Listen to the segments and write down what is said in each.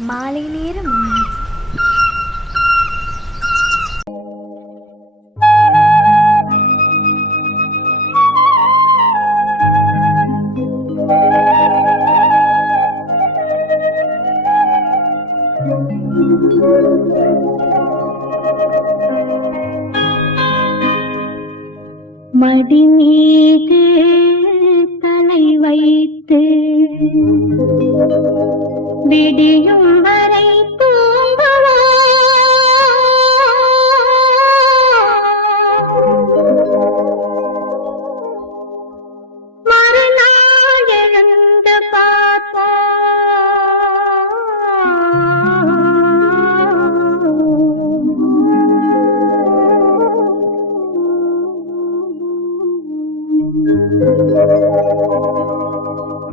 மாலை நேரம் மடி மீது தலை வைத்து விடியும் வரை தூங்குவா மறுநாள் எழுந்து பார்ப்போம்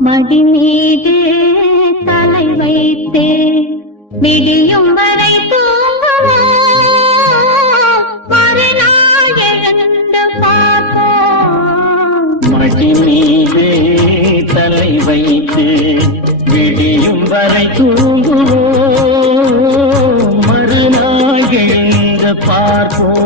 மடி மீது தலை வைத்து விடியும் வரை தூங்குவோம் மறுநாள் எழுந்து பார்ப்போம் மடி மீது தலை வைத்து விடியும் வரை தூங்குவோம் மறுநாள் எழுந்து பார்ப்போம்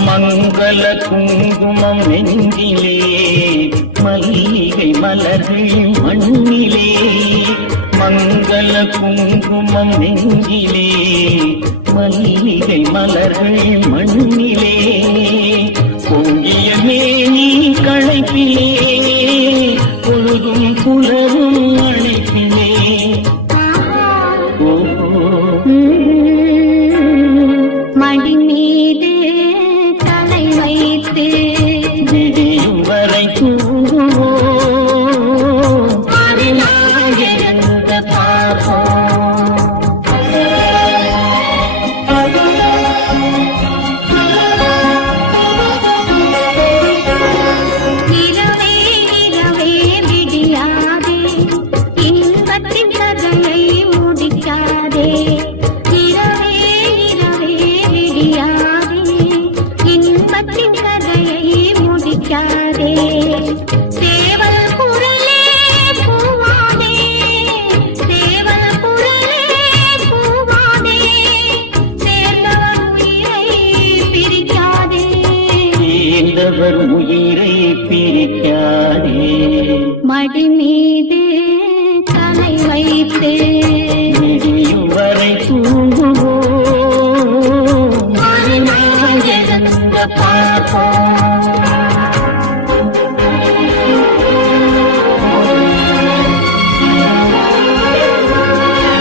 மங்கள குங்குமம் நெஞ்சிலே மல்லிகை மலர்கள் மண்ணிலே மங்கள குங்குமம் நெஞ்சிலே மல்லிகை மலர்கள் மண்ணிலே பொங்கிய மேனி களைப்பிலே பொழுதும் புலரும் அழைப்பிலே மடி மீது தலை வைத்து விடியும் வரை தூங்குவோம் மறுநாள் எழுந்து பார்ப்போம் இரவே இரவே விடியாதே இன்பத்தின் கதையை முடிக்காதே இரவே இரவே விடியாதே இன்பத்தின் கதையை முடிக்காதே சேவல் குரலே பூவாதே சேவல் குரலே பூவாதே சேர்ந்தவர் உயிரை பிரிக்காதே சேர்ந்தவர் உயிரை பிரிக்காதே மடி மீது தலை வைத்து விடியும் வரை தூங்குவோம் மறுநாள் எழுந்து பார்ப்போம்